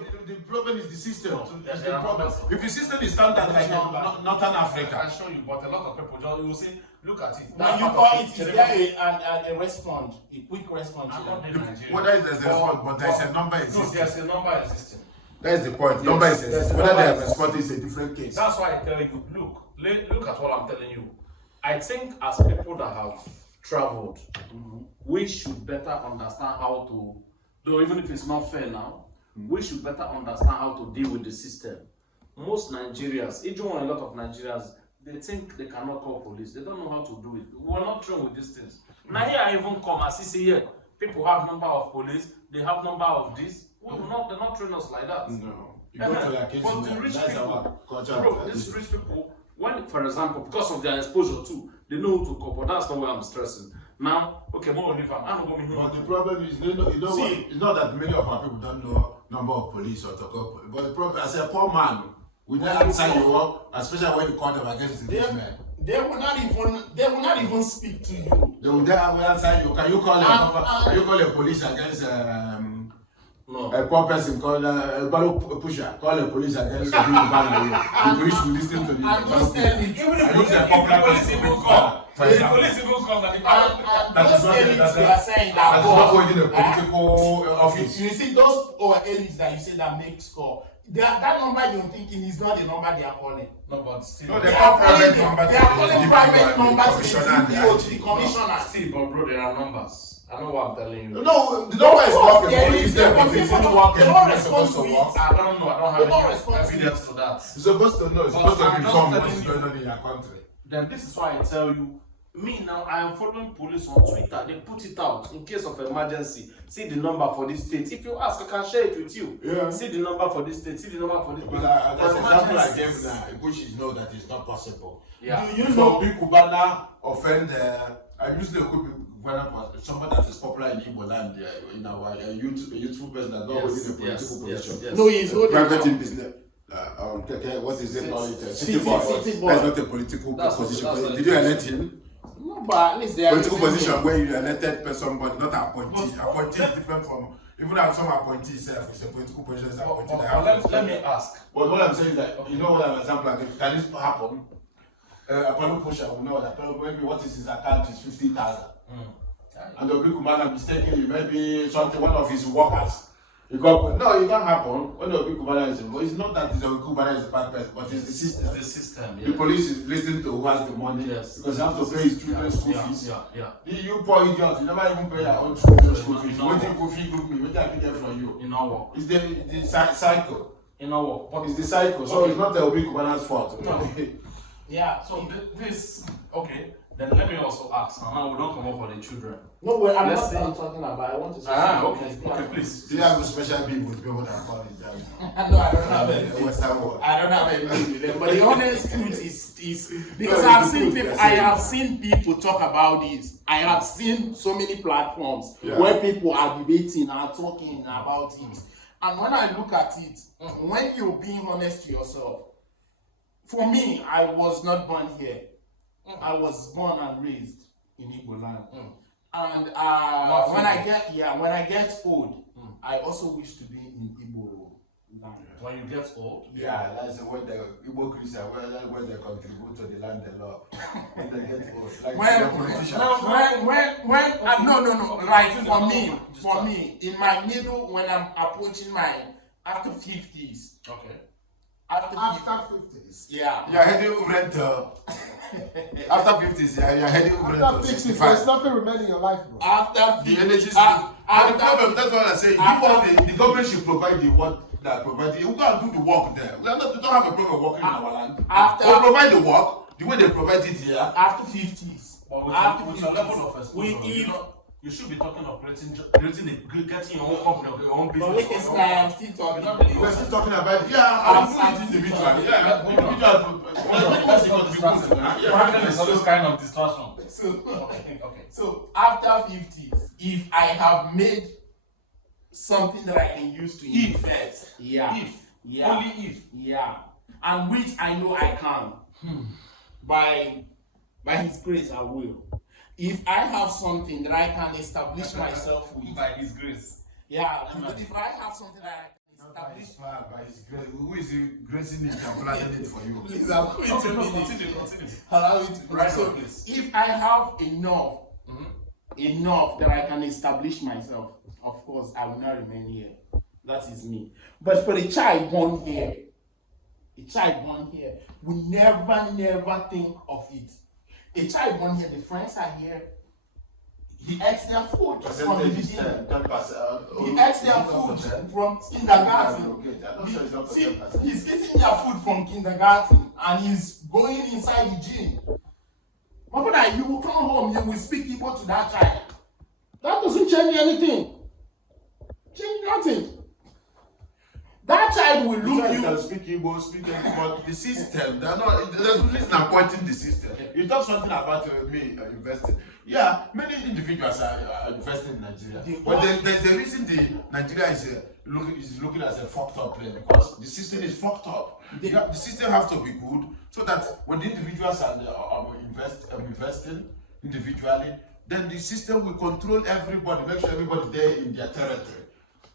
No, the problem is the system. That's the problem. If the system is standard like Northern Africa, I can show you, but a lot of people just you will see. Look at it. When you call it, is there a response, a quick response? Whether there's a response, but there's a number existing. No, there's a number existing. That is the point. Yes, number is existing. Whether they have responded is a different case. That's why I tell you, look at what I'm telling you. I think as people that have traveled, we should better understand how to, though even if it's not fair now, we should better understand how to deal with the system. Most Nigerians, even a lot of Nigerians, they think they cannot call police. They don't know how to do it. We're not trained with these things. Now here I even come and see here, people have number of police, they have number of this. Well, they're not trained us like that. No. You go to your kids, but the rich that's people, our culture. bro, these rich people, when, for example, because of their exposure too, they know who to call, but that's not why I'm stressing. Now, okay, more if I'm going to But the problem is, you know what? It's not that many of our people don't know number of police or to call police. But the problem, as a poor man, we don't answer you up, especially when you call them against the men. They will not even speak to you. They will answer you. Can you call can you call a police against a poor person call a pusher, call a police against a big man? The police will listen to the even if the police even come, the police even come and that is not holding a political office. You see those elites that you say that make score. That number you're thinking is not the number they are calling. No, but still. No, they are private numbers. They are calling private numbers to the commissioner. Still, but bro, there are numbers. I know what I'm telling you. No, the number is working. It's there, but it's not working. It's supposed to work. I don't know. I don't have any evidence to that. You're supposed to know. It's supposed to inform what's going on in your country. Then this is why I tell you. Me now, I am following police on Twitter. They put it out in case of emergency. See the number for this state. If you ask, I can share it with you. Yeah. See the number for this state. See the number for this. But as an example, I gave now, Bush know that it's not possible. Yeah. Do you know big Cubana offend? I usually could be somebody that is popular in Igbo land, in our youthful person that not within a political position. No, he's private in business. What is it called? City boy. That's not a political position. Did you elect him? No, but at least they are political position where you elected somebody, not appointee. Appointee is different from even if some appointee itself is a political position. Let me ask. But what I'm saying is that you know what an example like can this happen? A political pusher will know that maybe what is his account is 50,000. And the big man mistakenly maybe something one of his workers. No, it can't happen. When the big man is it's not that the big man is a bad person, but it's the system. It's the system. Yeah. The police is listening to who has the money because you have to pay his children's school fees. You poor idiot, you never even pay your own school fees. What you go fee group me? What I get from you? In our work. It's the cycle. In our work. But it's the cycle, so it's not the big man's fault. No. Yeah. So this okay. Then let me also ask. Now we don't come up for the children. No, well, I'm not talking about. I want to say. Okay, please. Do you have a special beef with people that call it down? No, I don't have any. I don't have any with them. But the honest truth is because I have seen people talk about this. I have seen so many platforms where people are debating and talking about it. And when I look at it, when you're being honest to yourself, for me, I was not born here. I was born and raised in Igbo land. And when I get old, I also wish to be in Igbo land. When you get old? Yeah, that's when the Igbo Christian, when they contribute to the land they love. When they get old. Like for me, in my middle, when I'm approaching my after 50s. Okay. After 50s. Yeah. You're heading rental. After 50s, you're heading after 50s, there's nothing remaining in your life, bro. After the energy. The problem, that's what I say. The government should provide the work that provides. We can't do the work there. We don't have a problem working in our land. They provide the work the way they provide it here. After 50s. With your level of exposure, you should be talking of getting your own company, your own business. But I'm still talking. We're still talking about I'm individual. It's always kind of distortion. So after 50s, if I have made something that I can use to invest, only if, and which I know I can, by His grace I will. If I have something that I can establish myself with, by His grace. If I have something that I can establish who is gracing it and planning it for you? Please, I'm going to Continue. allow it to Right so on, please. if I have enough that I can establish myself, of course I will not remain here. That is me. But for the child born here, we never think of it. A child born here, the friends are here. He eats their food from the beginning. 10%. He eats their food from kindergarten. Okay, I'm not sure it's not See, 10%. he's eating their food from kindergarten and he's going inside the gym. My brother, you will come home, you will speak Igbo to that child. That doesn't change anything. Change nothing. That child will look You you. can speak Igbo, speak English, but the system, they're not, listen, I'm pointing the system. You talk something about me investing. Yeah, many individuals are investing in Nigeria. But there's a reason Nigeria is looking as a fucked up place, because the system is fucked up. The system has to be good so that when the individuals are investing individually, then the system will control everybody, make sure everybody there in their territory.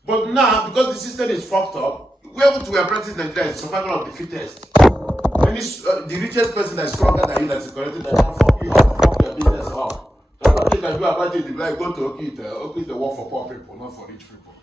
But now, because the system is fucked up, we're able to practice Nigeria is survival of the fittest. When the richest person that is stronger than you, that is corrected, that can fuck you up, fuck your business up. The other thing that you are about it, like go to Okite, the work for poor people, not for rich people.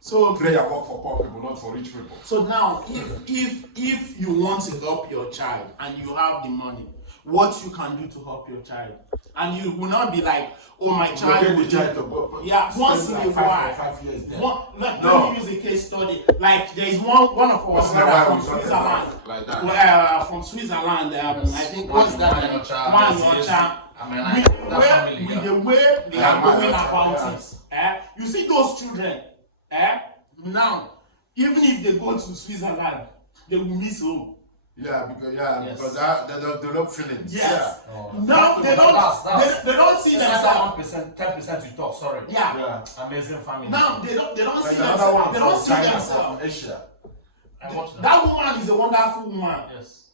So Prayer work for poor people, not for rich people. So now, if you want to help your child and you have the money, what you can do to help your child, and you will not be like, oh, my child will do. Yeah, once in a while. 5 years there. Let me use a case study. Like there is one of our brothers from Switzerland. Like that. From Switzerland, I think what's that? With the way they are going about it. You see those children. Now, even if they go to Switzerland, they will miss home. Yeah, because they don't feel it. Yes. Yeah. Oh, No, they don't see themselves. 10% you talk, sorry. Yeah. Amazing family. Now they don't Like see another one themselves. They don't from see China, themselves. from Asia. I watch that. That woman is a wonderful woman. Yes.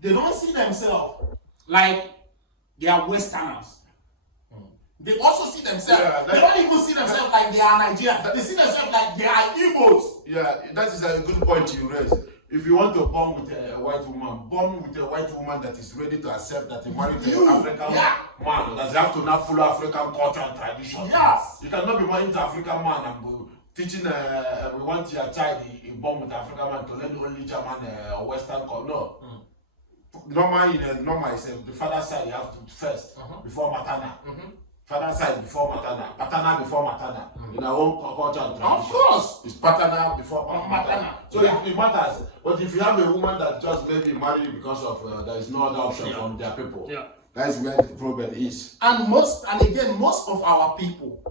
They don't see themselves like they are Westerners. They also see themselves. Yeah, they don't even see themselves like they are Nigerians. They see themselves like they are Igbos. Yeah, that is a good point you raised. If you want to born with a white woman, born with a white woman that is ready to accept that he married an African man, that you have to now follow African culture and tradition. Yes. You cannot be married to African man and go teaching, we want your child, he born with African man to learn only German or Western culture. No. Normally, the father side you have to first, before matana. Father side before matana, patana before matana. In our own culture and tradition. Of course. It's patana before matana. So it matters. But if you have a woman that just maybe married because of there is no other option from their people, that's where the problem is. And most of our people,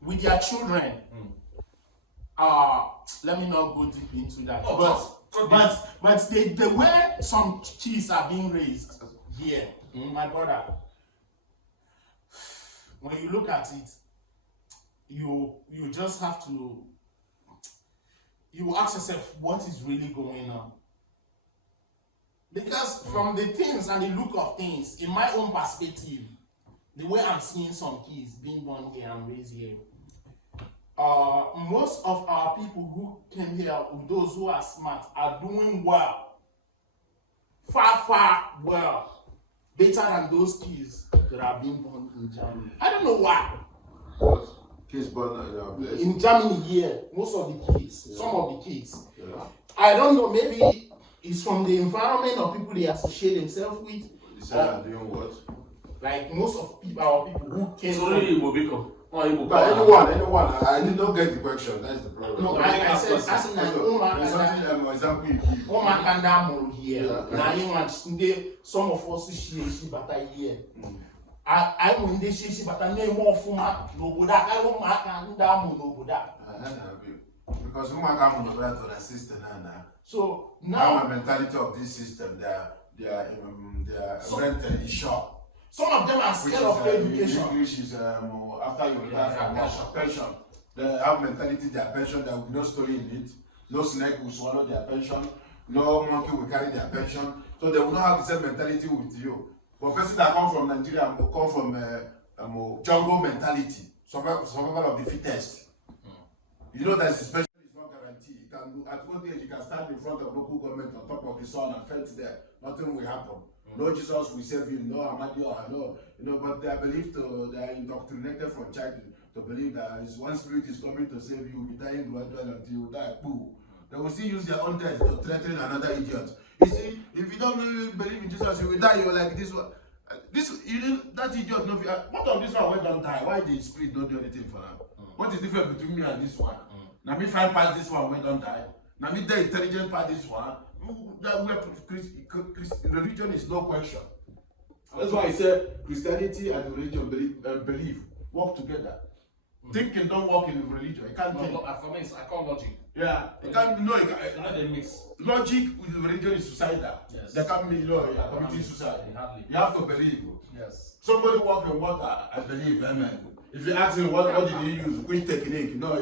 with their children, let me not go deep into that. But the way some kids are being raised here, my brother, when you look at it, you just have to, you ask yourself what is really going on. Because from the things and the look of things, in my own perspective, the way I'm seeing some kids being born here and raised here, most of our people who came here, those who are smart, are doing well. Far well. Better than those kids that are being born in Germany. I don't know why. Kids born In Germany here, most of the kids, some of the kids. I don't know, maybe it's from the environment or people they associate themselves with. Is that doing what? Like most of our people who came Sorry, from... Igbo. But anyone, I did not get the question. That's the problem. No, I said, as in an Oma Kanda Moro here. Now you want some of us she bata here. I when they she bata name more fuma no boda. I don't Kanda no boda. Because woman come on to the system now. So now the mentality of this system, their rent is short. some of them are scared of education. English is after you retire from work, pension. They have mentality, their pension, there will be no story in it. No snake will swallow their pension. No monkey will carry their pension. So they will not have the same mentality with you. But person that come from Nigeria will come from jungle mentality, survival of the fittest. You know that this pension is not guaranteed. You can do at what age front of local government on top of the sun and felt there, nothing will happen. No Jesus will save you, no Ahmadiyya, no, but they are believed to, they are indoctrinated from childhood to believe that one spirit is coming to save you, you be dying gradually until you die. Boo. They will still use their own death to threaten another idiot. You see, if you don't really believe in Jesus, you will die. You're like this one. That idiot. No, what of this one when don't die? Why the spirit don't do anything for them? What is the difference between me and this one? Now me find past this one when don't die. Now me the intelligent part this one. Religion is no question. That's why I said Christianity and religion believe work together. Thinking don't work in religion. You can't think. For me, I call logic. Yeah, you can't. No, you can't. They mix. Logic with religion is suicidal. Yes. They can't be you're committing suicide. You have to believe. Yes. Somebody walk in water and believe. Amen. If you ask him what did he use, which technique? No,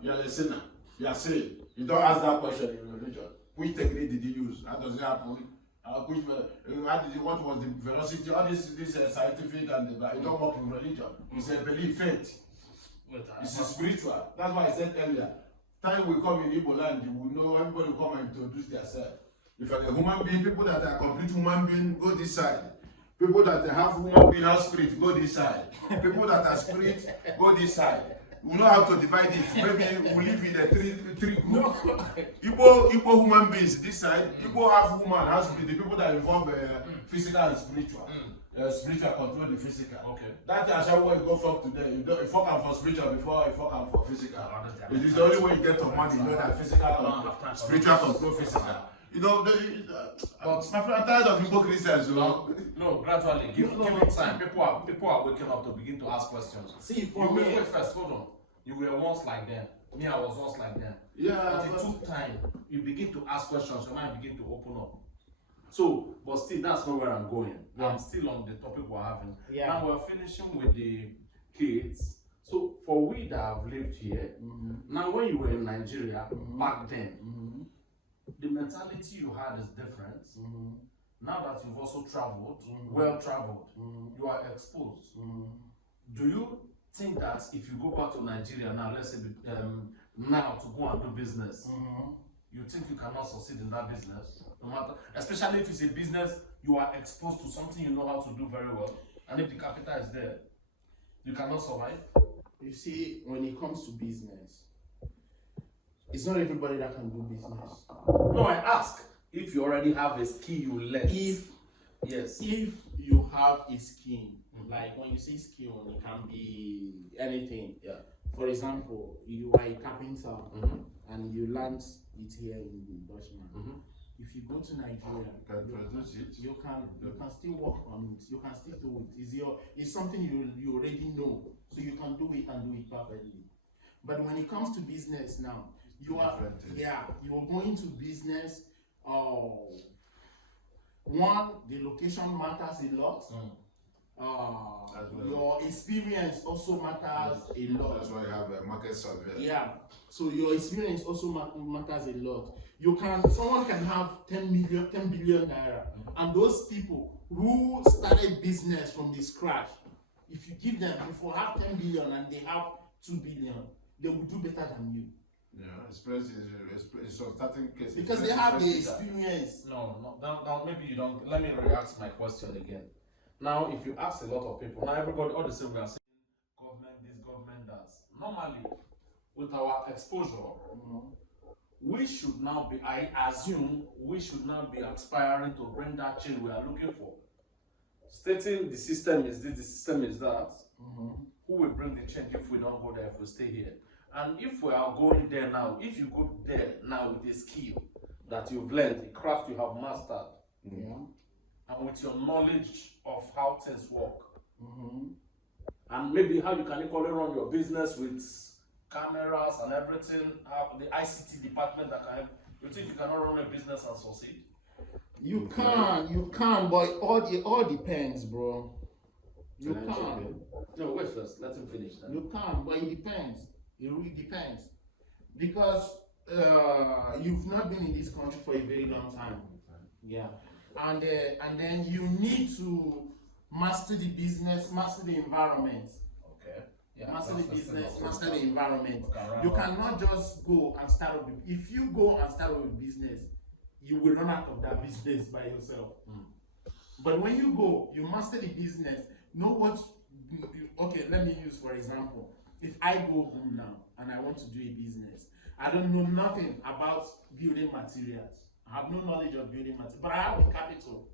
you're a sinner. You are saved. You don't ask that question in religion. Which technique did he use? How does it happen? What was the velocity? All this scientific and you don't work in religion. It's a belief, faith. It's a spiritual. That's why I said earlier. Time will come in Igbo land, you will know, everybody will come and introduce themselves. If you're a human being, people that are complete human being, go this side. People that have human being, have spirit, go this side. People that are spirit, go this side. We know how to divide it. Maybe we live in a three group. Igbo human beings this side. Igbo have human, has to be the people that involve physical and spiritual. Spiritual control the physical. Okay. That is how we go for today. You focus for spiritual before you focus for physical. It is the only way you get to money. You know that physical, spiritual control physical. You know, but my friend, I'm tired of Igbo Christians. No, gradually, give it time. People are waking up to begin to ask questions. See, for me, wait first, hold on. You were once like them. Me, I was once like them. Yeah. But it took time. You begin to ask questions. Your mind begin to open up. So, but still, that's not where I'm going. Yeah. I'm still on the topic we're having. Yeah. Now we're finishing with the kids. So, for we that have lived here, now when you were in Nigeria, back then, the mentality you had is different. Now that you've also traveled, well traveled, you are exposed. Do you think that if you go back to Nigeria now, let's say now to go and do business, you think you cannot succeed in that business? No matter, especially if it's a business you are exposed to something you know how to do very well, and if the capital is there, you cannot survive. You see, when it comes to business, it's not everybody that can do business. No, I ask if you already have a skill you learn. If you have a skill, like when you say skill, it can be anything. Yeah. For example, you are a carpenter and you learn it here in Dutchman. If you go to Nigeria, you can still work on it. You can still do it. It's something you already know, so you can do it and do it perfectly. But when it comes to business now, you are going to business. One, the location matters a lot. Your experience also matters a lot. That's why you have a market survey. Yeah. So your experience also matters a lot. Someone can have 10 billion naira, and those people who started business from the scratch, if you give them, if you have 10 billion and they have 2 billion, they will do better than you. Yeah, experience is starting case because they have the experience. No, maybe you don't. Let me re-ask my question again. Now, if you ask a lot of people, now everybody, all the same, we are saying government this, government that. Normally, with our exposure, we should now be, I assume, we should now be aspiring to bring that change we are looking for. Stating the system is this, the system is that, who will bring the change if we don't go there, if we stay here? And if we are going there now, if you go there now with a skill that you've learned, a craft you have mastered, and with your knowledge of how things work, and maybe how you can equally run your business with cameras and everything, the ICT department that can help, you think you cannot run a business and succeed? You can, but it all depends, bro. You can. No, wait first, let him finish that. You can, but it depends. It really depends. Because you've not been in this country for a very long time. Yeah. And then you need to master the business, master the environment. Okay. Yeah, master the business, master the environment. You cannot just go and start up. If you go and start up a business, you will run out of that business by yourself. But when you go, you master the business, know what, okay, let me use for example, if I go home now and I want to do a business, I don't know nothing about building materials. I have no knowledge of building materials, but I have the capital.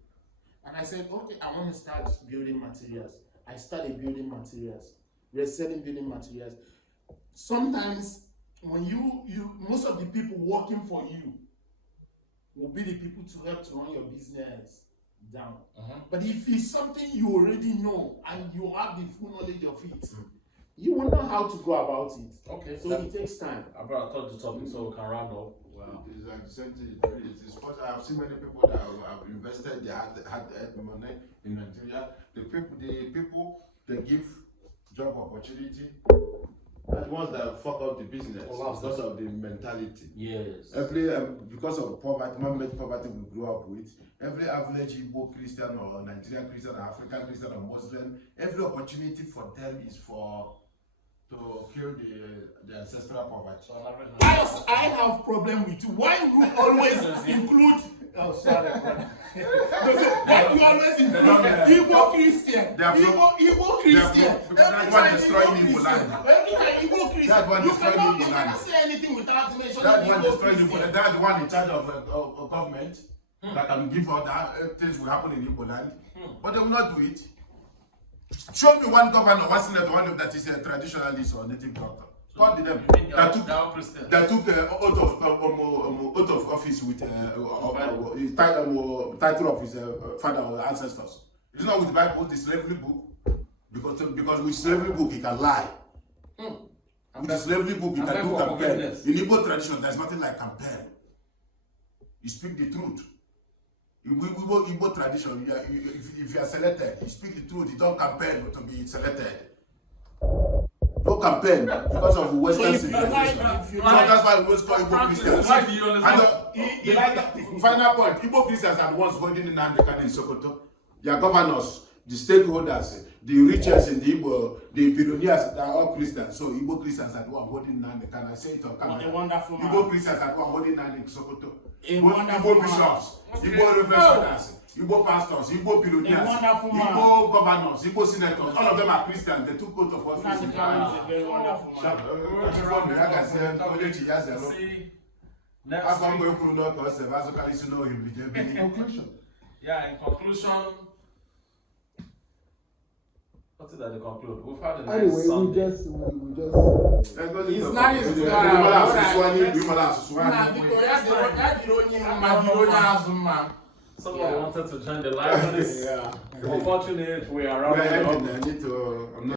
And I said, okay, I want to start building materials. I started building materials. We're selling building materials. Sometimes when most of the people working for you will be the people to help to run your business down. But if it's something you already know and you have the full knowledge of it, you will know how to go about it. Okay. So it takes time. I brought the topic so we can round up. Wow. It's like the same thing. It's possible. I have seen many people that have invested their had money in Nigeria. The people they give job opportunity. Are the ones that fuck up the business because of the mentality. Yes. Because of poverty, man-made poverty we grew up with. Every average Igbo Christian or Nigerian Christian or African Christian or Muslim, every opportunity for them is to kill the ancestral poverty. I have problem with you. Why you always include? Oh, sorry. Why you always include Igbo Christian? Igbo Christian. That's one destroying Igbo land. Every time Igbo Christian. That's one destroying Igbo land. You cannot say anything without mentioning That's one Igbo destroying Christian. Igbo land. That's the one in charge of government that can give all that things will happen in Igbo land, but they will not do it. Show me one governor, one senator, one that is a traditionalist or native doctor. God did them. That took out of office with title of his father or ancestors. It's not with the Bible, the slavery book, because with slavery book he can lie. With the slavery book he can do campaign. In Igbo tradition, there's nothing like campaign. You speak the truth. In Igbo tradition, if you are selected, you speak the truth. You don't campaign to be selected. No campaign because of Western civilization. So that's why we always call Igbo Christians. And final point, Igbo Christians are the ones holding the Nnamdi in Sokoto. Their governors, the stakeholders, the richest in the Igbo, the billionaires, they are all Christians. So Igbo Christians are the one holding Nnamdi. Can I say it on camera? A wonderful man. Igbo Christians are the one holding Nnamdi in Sokoto. Igbo bishops, Igbo reverend fathers, Igbo pastors, Igbo billionaires, Igbo governors, Igbo senators, all of them are Christians. They took oath of office. Nnamdi Kanu is a very wonderful man. Conclusion. Yeah, in conclusion, what is that to conclude? We've had a nice Anyway, Sunday. we just. It's nice to Somebody wanted to join the live. Unfortunately, we are around. I need to.